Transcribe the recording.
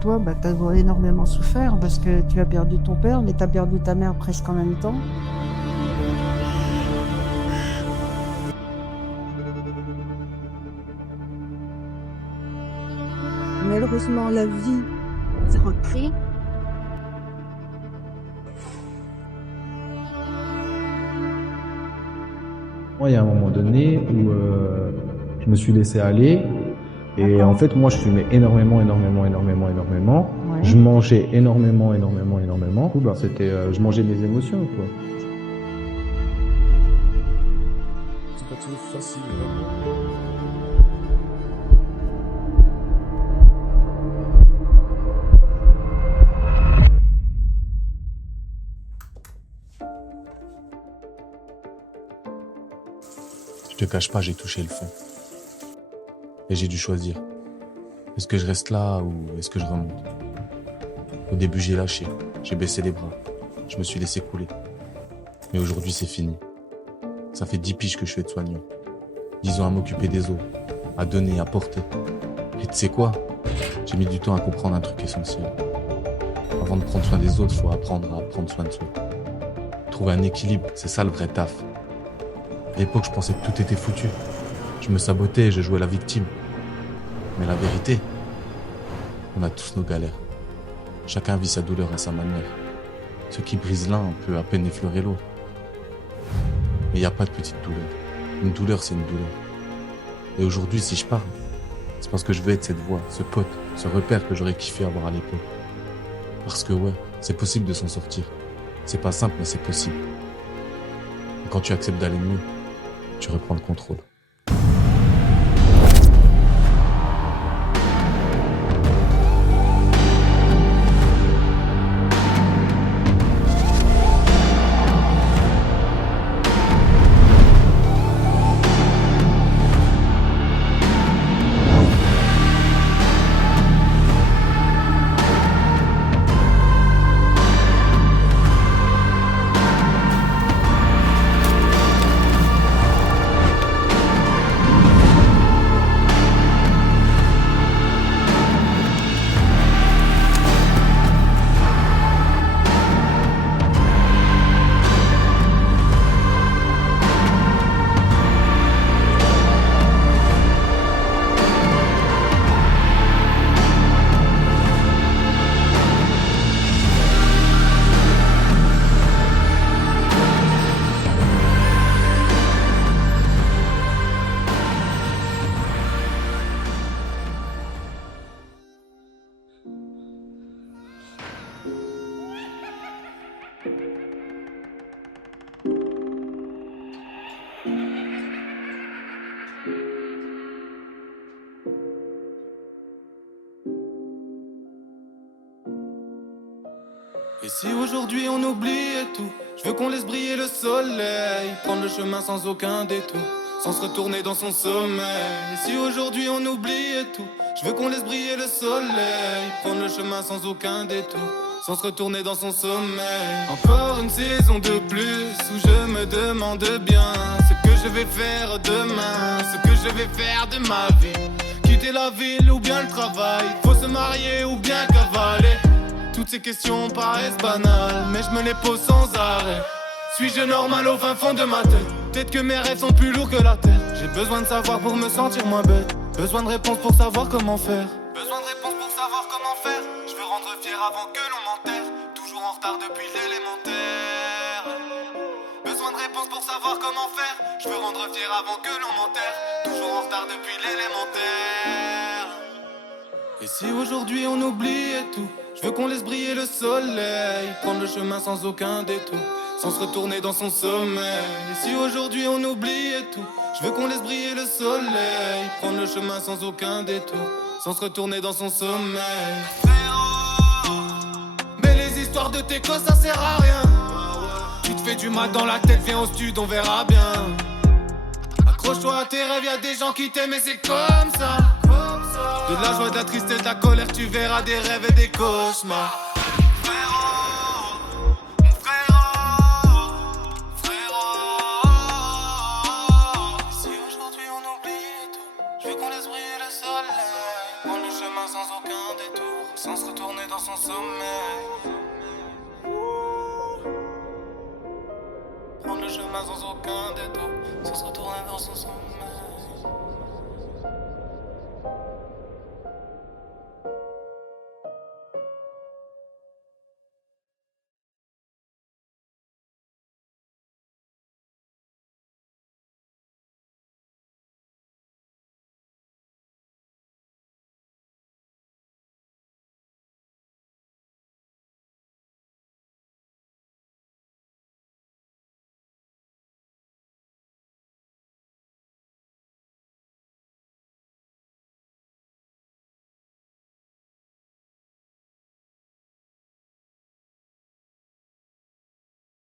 toi, bah, tu as énormément souffert parce que tu as perdu ton père, mais tu as perdu ta mère presque en même temps. Malheureusement, la vie, ça repris. Moi, il y a un moment donné où je me suis laissé aller. Et en fait, moi, je fumais énormément. Ouais. Je mangeais énormément. Du coup, bah, je mangeais mes émotions, quoi. C'est pas toujours facile. Je te cache pas, j'ai touché le fond. Et j'ai dû choisir. Est-ce que je reste là ou est-ce que je remonte? Au début, j'ai lâché. J'ai baissé les bras. Je me suis laissé couler. Mais aujourd'hui, c'est fini. Ça fait 10 piges que je fais de soignant. 10 ans à m'occuper des autres, à donner, à porter. Et tu sais quoi? J'ai mis du temps à comprendre un truc essentiel. Avant de prendre soin des autres, faut apprendre à prendre soin de soi. Trouver un équilibre, c'est ça le vrai taf. À l'époque, je pensais que tout était foutu. Je me sabotais et je jouais la victime. Mais la vérité, on a tous nos galères. Chacun vit sa douleur à sa manière. Ce qui brise l'un peut à peine effleurer l'autre. Mais il n'y a pas de petite douleur. Une douleur, c'est une douleur. Et aujourd'hui, si je parle, c'est parce que je veux être cette voix, ce pote, ce repère que j'aurais kiffé avoir à l'époque. Parce que ouais, c'est possible de s'en sortir. C'est pas simple, mais c'est possible. Et quand tu acceptes d'aller mieux, tu reprends le contrôle. Et si aujourd'hui on oubliait tout, je veux qu'on laisse briller le soleil, prendre le chemin sans aucun détour, sans se retourner dans son sommeil. Et si aujourd'hui on oubliait tout, je veux qu'on laisse briller le soleil, prendre le chemin sans aucun détour, sans se retourner dans son sommeil. Encore une saison de plus où je me demande bien ce que je vais faire demain, ce que je vais faire de ma vie. Quitter la ville ou bien le travail, faut se marier ou bien cavaler. Toutes ces questions paraissent banales, mais je me les pose sans arrêt. Suis-je normal au fin fond de ma tête? Peut-être que mes rêves sont plus lourds que la terre. J'ai besoin de savoir pour me sentir moins bête. Besoin de réponses pour savoir comment faire. Besoin de réponses pour savoir comment faire. Je veux rendre fier avant que l'on m'enterre. Toujours en retard depuis l'élémentaire. Besoin de réponses pour savoir comment faire. Je veux rendre fier avant que l'on m'enterre. Toujours en retard depuis l'élémentaire. Et si aujourd'hui on oubliait tout, je veux qu'on laisse briller le soleil, prendre le chemin sans aucun détour, sans se retourner dans son sommeil. Et si aujourd'hui on oubliait tout, je veux qu'on laisse briller le soleil, prendre le chemin sans aucun détour, sans se retourner dans son sommeil. Mais les histoires de tes causes ça sert à rien. Tu te fais du mal dans la tête, viens au stud, on verra bien. Accroche-toi à tes rêves, y'a des gens qui t'aiment et c'est comme ça. De la joie, de la tristesse, de la colère, tu verras des rêves et des cauchemars. Si aujourd'hui on oublie tout, je veux qu'on laisse briller le soleil, Prendre le chemin sans aucun détour, sans se retourner dans son sommeil. Prendre le chemin sans aucun détour, sans se retourner dans son sommeil.